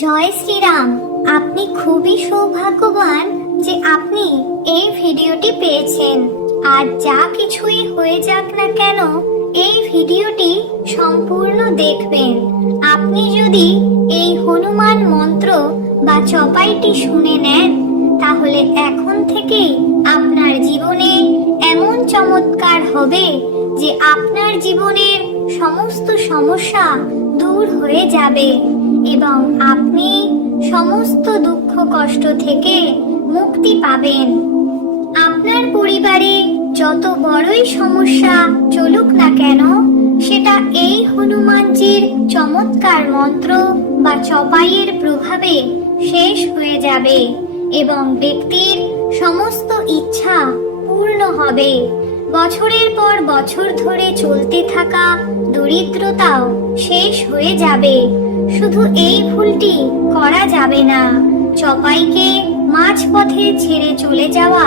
জয় শ্রীরাম। আপনি খুবই সৌভাগ্যবান যে আপনি এই ভিডিওটি পেয়েছেন। আর যা কিছুই হয়ে যাক না কেন, এই ভিডিওটি সম্পূর্ণ দেখবেন। আপনি যদি এই হনুমান মন্ত্র বা চপাইটি শুনে নেন, তাহলে এখন থেকেই আপনার জীবনে এমন চমৎকার হবে যে আপনার জীবনের সমস্ত সমস্যা দূর হয়ে যাবে এবং আপনি সমস্ত দুঃখ কষ্ট থেকে মুক্তি পাবেন। আপনার পরিবারে যত বড়ই সমস্যা চলুক না কেন, সেটা এই হনুমানজির চমৎকার মন্ত্র বা চপাইয়ের প্রভাবে শেষ হয়ে যাবে এবং ব্যক্তির সমস্ত ইচ্ছা পূর্ণ হবে। বছরের পর বছর ধরে চলতে থাকা দরিদ্রতাও শেষ হয়ে যাবে। শুধু এই ভুলটি করা যাবে না, চপাইকে মাঝপথে ছেড়ে চলে যাওয়া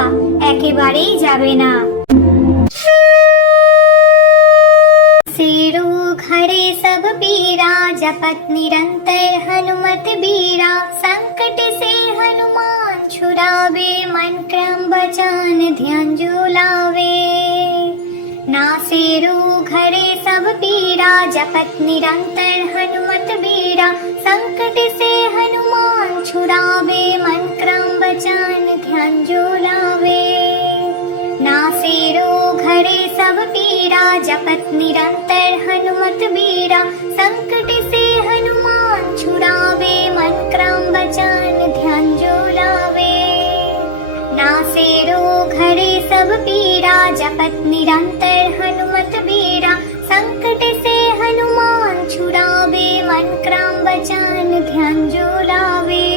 একেবারেই যাবে না। सिरो घरे सब पीरा, जपत निरंतर हनुमत बीरा। संकट से हनुमान छुड़ावे, मन क्रम बचन ध्यान जो लावे। नासिरो घरे सब पीरा, जपत निरंतर हनुमत बीरा। संकट से हनुमान छुड़ावे, मन क्रम बचन ध्यान जो लावे। नासिरो घरे सब पीरा, जपत निरंतर हनुमत बीरा। संकट से हनुमान छुड़ावे, मन क्रम बचन ध्यान जो लावे। नासिरो घरे सब पीरा, जपत निरंतर हनुमत बीरा। संकट से हनुमान छुड़ावे, मन क्रम बचन ध्यान जो लावे।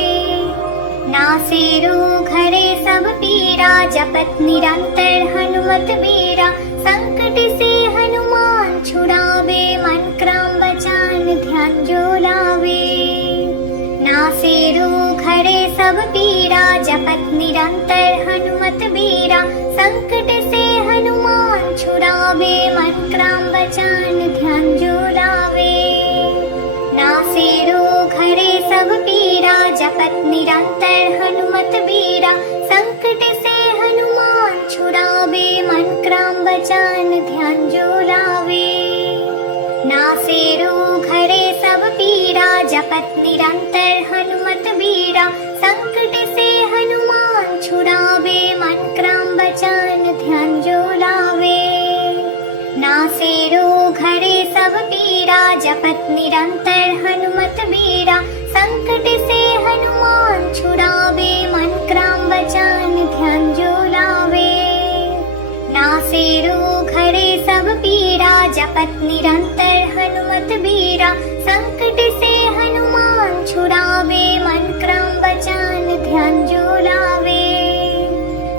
नासिरो घरे सब पीरा, जपत निरंतर हनुमत बीरा। संकट से हनुमान छुड़ावे, मन क्रम बचन ध्यान जो लावे। नासिरो घरे सब पीरा, जपत निरंतर हनुमत बीरा। संकट से हनुमान छुड़ावे, मन क्रम बचन ध्यान जो लावे। नासिरो घरे सब पीरा, जपत निरंतर हनुमत बीरा। संकट से हनुमान छुड़ावे, मन क्रम बचन ध्यान जो लावे। नासिरो घरे सब पीरा, जपत निरंतर हनुमत बीरा। संकट से हनुमान छुड़ावे, मन क्रम बचन ध्यान जो लावे। नासिरो घरे सब पीरा, जपत निरंतर हनुमत बीरा। संकट से हनुमान छुड़ावे, मन क्रम बचन ध्यान जो लावे। नासिरो घरे सब पीरा, जपत निरंतर हनुमत बीरा। संकट से हनुमान छुड़ावे, मन क्रम बचन ध्यान जो लावे। नासिरो घरे सब पीरा, जपत निरंतर हनुमत बीरा। संकट से हनुमान छुड़ावे, मन क्रम बचन ध्यान जो लावे।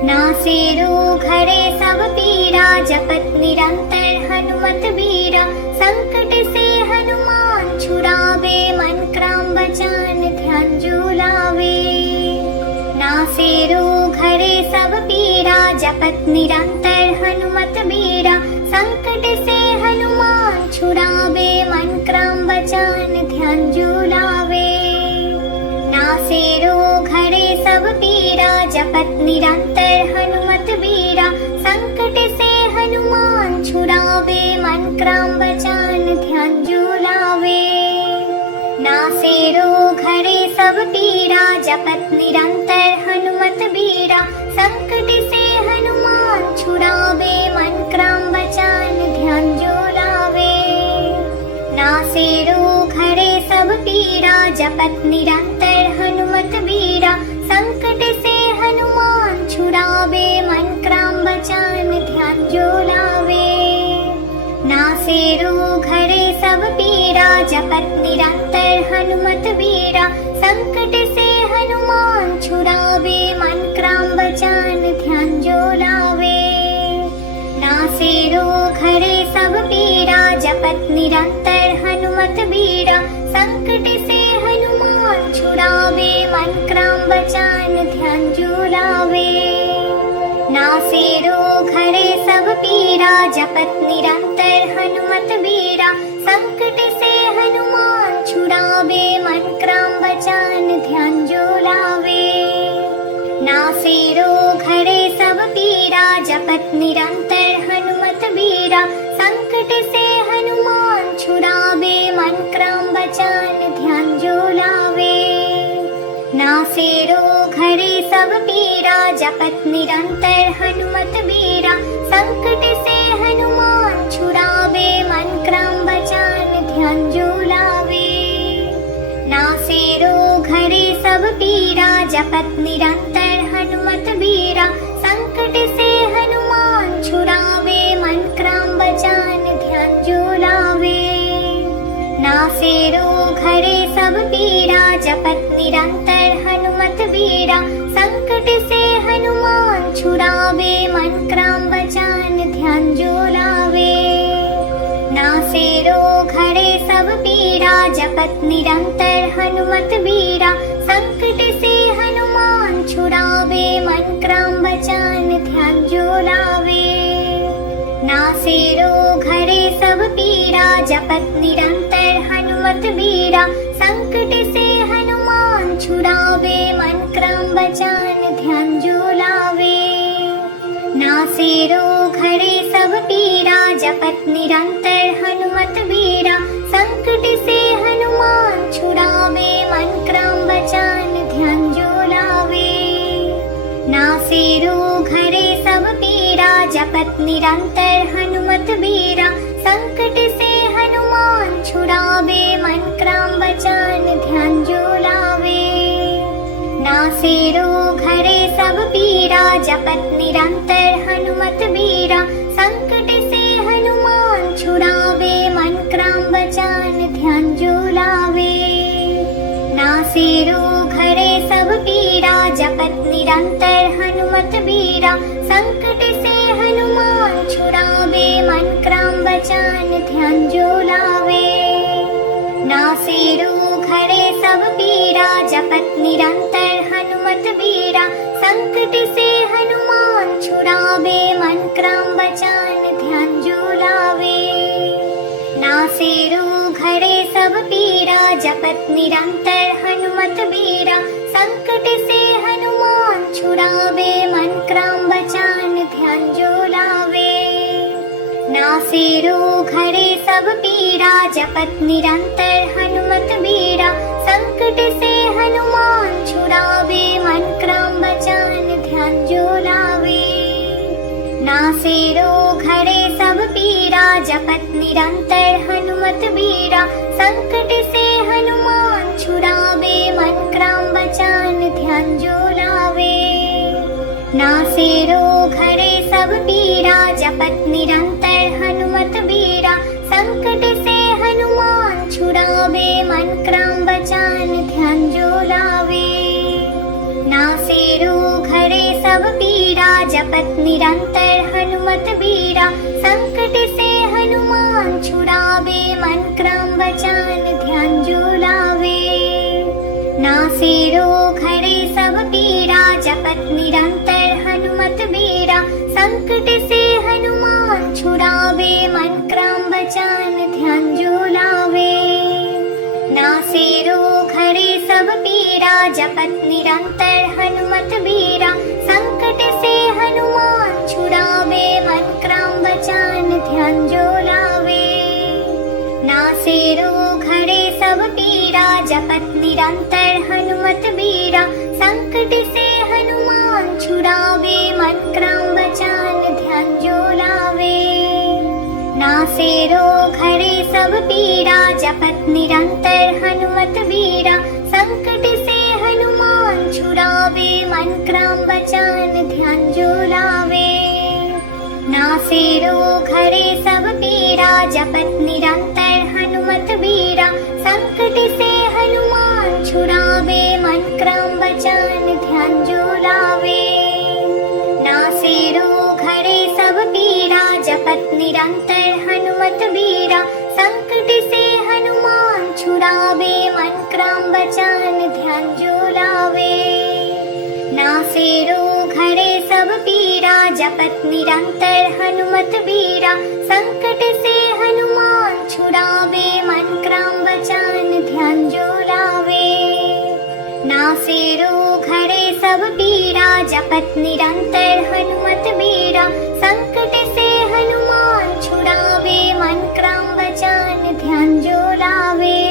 नासिरो घरे सब पीरा, जपत निरंतर हनुमत बीरा। संकट से हनुमान छुड़ावे, मन क्रम बचन ध्यान जो लावे। नासिरो घरे सब पीरा, जपत निरंतर हनुमत बीरा। संकट से हनुमान छुड़ावे, मन क्रम बचन ध्यान जो लावे। नासिरो घरे सब पीरा, जपत निरंतर हनुमत बीरा। संकट से हनुमान छुड़ावे, मन क्रम बचन ध्यान जो लावे। नासिरो घरे सब पीरा, जपत निरंतर हनुमत बीरा। संकट से हनुमान छुड़ावे, मन क्रम बचन ध्यान जो लावे। नासिरो घरे सब पीरा, जपत निरंतर हनुमत बीरा। संकट से हनुमान छुड़ावे, मन क्रम बचन ध्यान जो लावे। नासिरो घरे सब पीरा, जपत निरंतर हनुमत बीरा। संकट से हनुमान छुड़ावे, मन क्रम बचन ध्यान जो लावे। नासिरो घरे सब पीरा, जपत निरंतर हनुमत बीरा। संकट से हनुमान छुड़ावे, छुड़ावे मन क्रम वचन ध्यान जो लावे। नासे रोग हरे सब पीरा जपत निरंतर हनुमत बीरा। संकट से हनुमान छुड़ावे मन क्रम वचन ध्यान जो लावे। नासे रोग हरे सब पीरा जपत निरंतर हनुमत बीरा। संकट से हनुमान छुड़ावे मन क्रम वचन ध्यान जो लावे। नासे रोग हरे सब पीरा जपत निरंतर हनुमत बीरा। संकट से हनुमान छुड़ावे मन क्रम वचन ध्यान जो लावे। नासे रोग हरे सब पीरा जपत निरंतर हनुमत बीरा। संकट से हनुमान छुड़ावे मन क्रम वचन ध्यान जो लावे। नासे रोग हरे सब पीरा जपत निरंतर हनुमत बीरा। संकट से हनुमान छुड़ावे मन क्रम वचन ध्यान जो लावे। नासे रोग हरे सब पीरा जपत निरंतर हनुमत बीरा। संकट से हनुमान छुड़ावे मन क्रम वचन ध्यान जो लावे। नासे रोग हरे सब पीरा जपत निरंतर हनुमत बीरा। संकट से हनुमान छुड़ावे मन क्रम वचन ध्यान जो लावे। नासे रोग हरे सब पीरा जपत निरंतर हनुमत बीरा। संकट से हनुमान छुड़ावे मन क्रम वचन ध्यान जो लावे। नासे रोग हरे सब पीरा जपत निरंतर हनुमत बीरा। संकट से हनुमान छुड़ावे मन क्रम वचन ध्यान जो लावे। नासे रोग हरे सब पीरा जपत निरंतर हनुमत बीरा। संकट से हनुमान छुड़ावे मन क्रम वचन ध्यान जो लावे। नासे रोग हरे सब पीरा जपत निरंतर हनुमत बीरा। संकट से हनुमान छुड़ावे मन क्रम वचन ध्यान जो लावे। नासे रोग हरे सब पीरा जपत निरंतर हनुमत बीरा। संकट से हनुमान छुड़ावे मन क्रम वचन ध्यान जो लावे। नासे रोग हरे सब पीरा जपत निरंतर हनुमत बीरा। संकट से हनुमान छुड़ावे मन क्रम वचन ध्यान जो लावे। नासे रोग हरे सब पीरा जपत निरंतर हनुमत बीरा। संकट से हनुमान छुड़ावे मन क्रम वचन ध्यान जो लावे। नासे रोग हरे सब पीरा जपत निरंतर हनुमत बीरा। संकट से हनुमान छुड़ावे मन क्रम वचन ध्यान जो लावे। नासे रोग हरे सब पीरा जपत निरंतर हनुमत बीरा। संकट से हनुमान छुड़ावे मन क्रम वचन ध्यान जो लावे। नासे रोग हरे सब पीरा जपत निरंतर हनुमत बीरा। संकट से हनुमान छुड़ावे मन क्रम वचन ध्यान जो लावे। नासे रोग हरे सब पीरा जपत निरंतर हनुमत बीरा। संकट से हनुमान छुड़ावे मन क्रम वचन ध्यान जो लावे। नासे रोग हरे सब पीरा जपत निरंतर हनुमत बीरा। संकट से हनुमान छुड़ावे मन क्रम वचन ध्यान जो लावे। नासे रोग हरे सब पीरा जपत निरंतर हनुमत बीरा। संकट से हनुमान छुड़ावे मन क्रम वचन ध्यान जो लावे। नासे रोग हरे सब पीरा जपत निरंतर हनुमत बीरा। संकट से हनुमान छुड़ावे मन क्रम वचन ध्यान जो लावे। नासे रोग हरे सब पीरा जपत निरंतर हनुमत बीरा। संकट से हनुमान छुड़ावे मन क्रम वचन ध्यान जो लावे। नासे रोग हरे सब पीरा जपत निरंतर हनुमत बीरा। संकट से हनुमान छुड़ावे मन क्रम वचन ध्यान जो नासे रोग हरे सब पीरा, जपत निरंतर हनुमत बीरा। संकट से हनुमान छुड़ावे, मन क्रम वचन ध्यान जो लावे।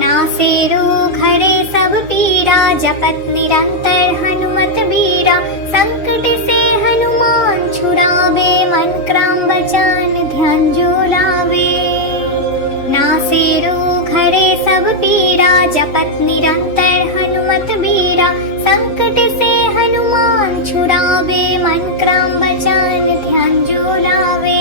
नासे रोग हरे सब पीरा, जपत निरंतर हनुमत बीरा। संकट से हनुमान छुड़ावे, मन क्रम वचन ध्यान जो लावे। नासे रोग हरे सब पीरा, जपत निरंतर हनुमत बीरा। संकट से हनुमान छुड़ावे, मन क्रम वचन ध्यान जो लावे।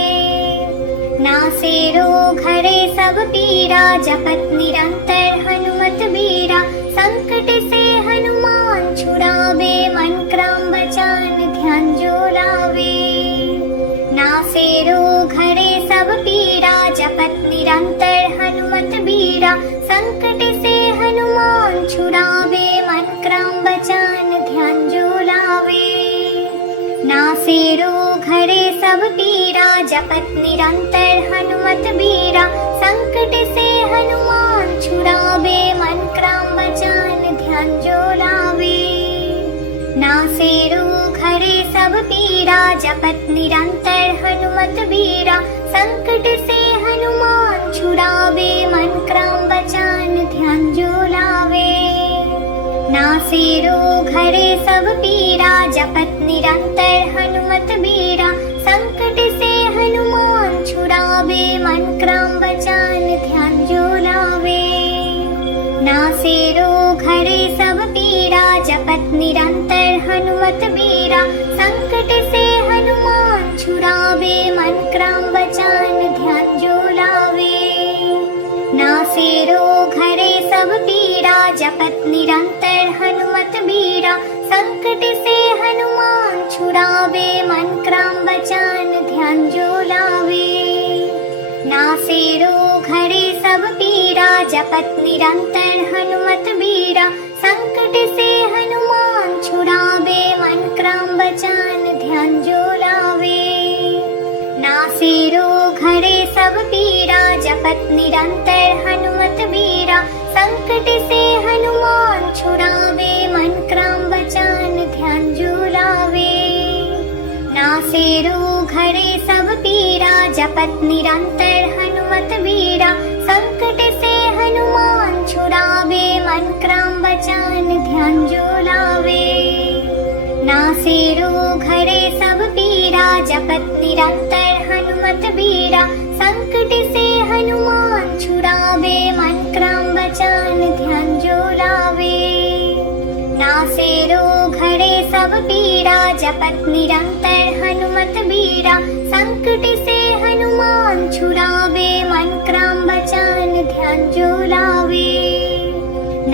नासे रोग हरे सब पीरा, जपत निरंतर हनुमत बीरा। संकट से हनुमान छुड़ावे, मन क्रम वचन ध्यान जो लावे। नासे रोग हरे सब पीरा, जपत निरंतर हनुमत बीरा। संकट से हनुमान छुड़ावे, मन क्रम वचन ध्यान जो लावे। नासे रोग हरे सब पीरा, जपत निरंतर हनुमत बीरा। संकट से हनुमान छुड़ावे, मन क्रम वचन ध्यान जो लावे। नासे रोग हरे सब पीरा, जपत निरंतर हनुमत बीरा। संकट से हनुमान छुड़ावे, मन क्रम वचन ध्यान जो लावे। नासे रोग हरे सब पीरा, जपत निरंतर हनुमत बीरा। संकट से हनुमान छुड़ावे, मन क्रम वचन ध्यान जो लावे। नासे रोग हरे सब पीरा, जपत निरंतर हनुमत बीरा। संकट से हनुमान छुड़ावे, मन क्रम वचन ध्यान जो लावे। नासे रोग हरे सब पीरा, जपत निरंतर हनुमत बीरा। संकट से हनुमान छुड़ावे, मन क्रम वचन ध्यान जो लावे। नासे रोग हरे सब पीरा, जपत निरंतर हनुमत बीरा। संकट से हनुमान छुड़ावे, मन क्रम वचन ध्यान जो लावे। नासे रोग हरे सब पीरा, जपत निरंतर हनुमत बीरा। संकट से हनुमान छुड़ावे, मन क्रम वचन ध्यान जो लावे। नासे रोग हरे सब पीरा, जपत निरंतर हनुमत बीरा। संकट से हनुमान छुड़ावे, मन क्रम वचन ध्यान जो लावे। नासे रोग हरे सब पीरा, जपत निरंतर हनुमत बीरा। संकट से हनुमान छुड़ावे, मन क्रम वचन ध्यान जो लावे। नासे रोग हरे सब पीरा, जपत निरंतर हनुमत बीरा। संकट से हनुमान छुड़ावे, मन क्रम वचन ध्यान जो लावे।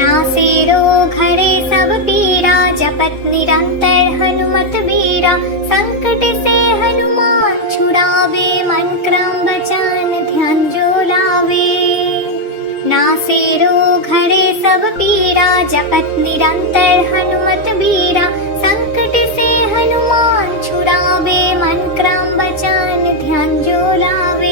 नासे रोग हरे सब पीरा, जपत निरंतर हनुमत बीरा। संकट से हनुमान छुड़ावे, मन क्रम वचन ध्यान जो लावे। नासे रोग हरे सब पीरा, जपत निरंतर हनुमत बीरा। संकट से हनुमान छुड़ावे, मन क्रम वचन ध्यान जो लावे।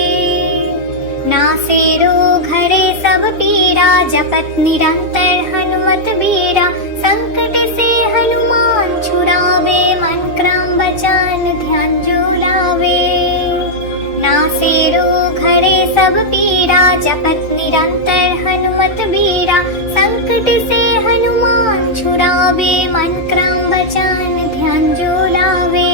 नासे रोग हरे सब पीरा, जपत निरंतर हनुमत बीरा। संकट से हनुमान छुड़ावे, मन क्रम वचन ध्यान जो लावे। नासे रोग हरे सब पीरा, जपत निरंतर हनुमत बीरा। संकट से हनुमान छुड़ावे, मन क्रम वचन ध्यान जो लावे।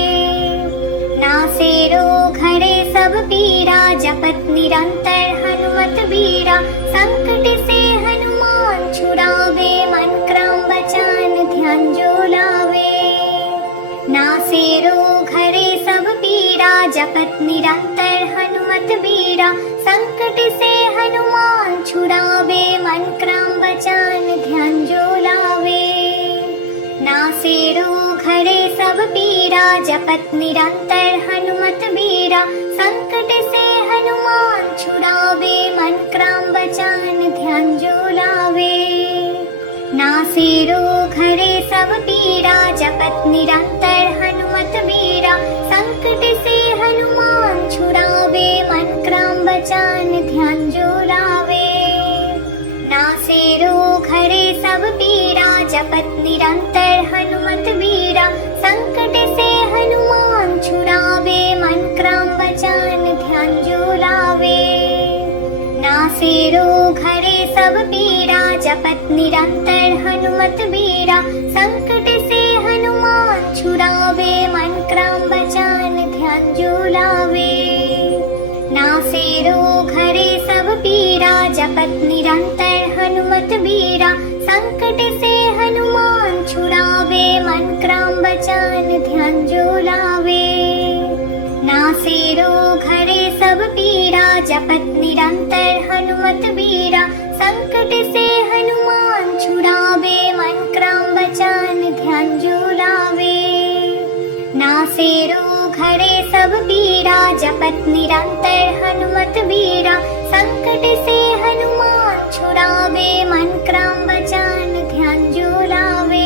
नासे रोग हरे सब पीरा, जपत निरंतर हनुमत बीरा। संकट से हनुमान छुड़ावे, मन क्रम वचन ध्यान जो लावे। नासे रोग हरे सब पीरा, जपत निरंतर हनुमत बीरा। संकट से हनुमान छुड़ावे, मन क्रम वचन ध्यान जो लावे। नासे रोग हरे सब पीरा, जपत निरंतर हनुमत बीरा। संकट से हनुमान छुड़ावे, मन क्रम वचन ध्यान जो लावे। नासे रोग हरे सब पीरा, जपत निरंतर हनुमत बीरा। संकट से हनुमान छुड़ावे, मन क्रम वचन ध्यान जो लावे। नासे रोग हरे सब पीरा, सब पीरा जपत निरंतर हनुमत बीरा संकट से हनुमान छुड़ावे मन क्रम बचान ध्यान जो लावे नासे रोग हरे सब पीरा जपत निरंतर हनुमत बीरा संकट से हनुमान छुड़ावे मन क्रम बचान ध्यान जो लावे नासे रोग हरे सब पीरा जपत निरंतर हनुमत बीरा संकट से हनुमान छुड़ावे मन क्रम बचान ध्यान जो लावे नासे रोग हरे सब पीरा जपत निरंतर हनुमत बीरा संकट से हनुमान छुड़ावे मन क्रम बचान ध्यान जो लावे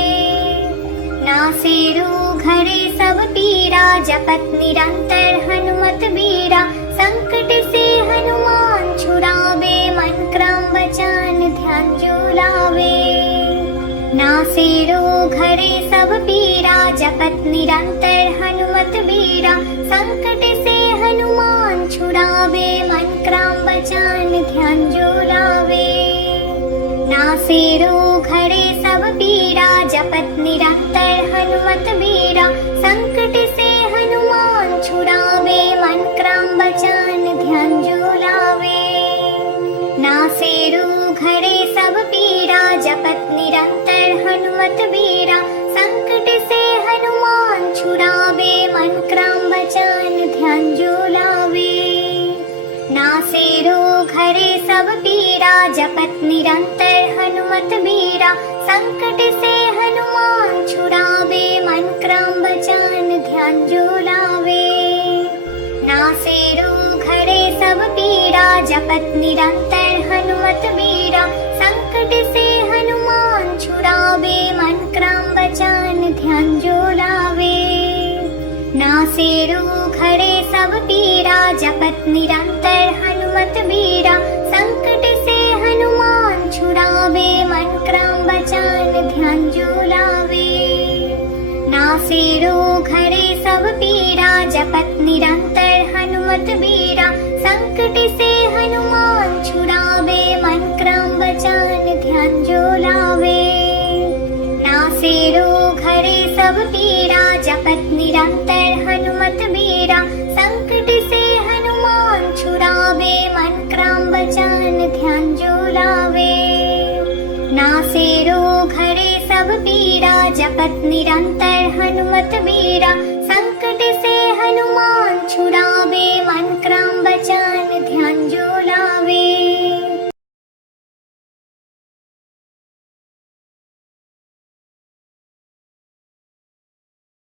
नासे रोग हरे सब पीरा जपत निरंतर हनुमत बीरा संकट से हनुमान छुड़ावे मन क्रम बचान ध्यान जो लावे नासे रोग हरे सब पीरा जपत निरंतर हनुमत बीरा संकट से हनुमान छुड़ावे मन क्रम बचान ध्यान जो लावे नासे रोग हरे सब पीरा जपत निरंतर हनुमत बीरा संकट से हनुमान छुड़ावे मन क्रम बचान ध्यान जो लावे नासे रोग हरे सब पीरा जपत निरंतर हनुमत बीरा संकट से हनुमान छुड़ावे मन क्रम बचान ध्यान जो लावे नासे रोग हरे सब पीरा जपत निरंतर हनुमत बीरा संकट से हनुमान छुड़ावे मन क्रम बचान ध्यान जो लावे नासे रोग हरे सब पीरा जपत निरंतर हनुमत बीरा संकट से हनुमान छुड़ावे मन क्रम बचान ध्यान जो लावे नासे रोग हरे सब पीरा जपत निरंतर हनुमत बीरा संकट से हनुमान छुड़ावे मन क्रम बचान ध्यान जो लावे नासे रोग हरे सब पीरा जपत निरंतर हनुमत बीरा संकट से हनुमान छुड़ावे मन क्रम बचान ध्यान जो लावे नासे रोग हरे सब पीरा जपत निरंतर हनुमत बीरा संकट से हनुमान छुड़ावे मन क्रम बचान ध्यान जो लावे नासे रोग हरे सब पीरा जपत निरंतर हनुमत बीरा संकट से हनुमान छुड़ावे मन क्रम बचान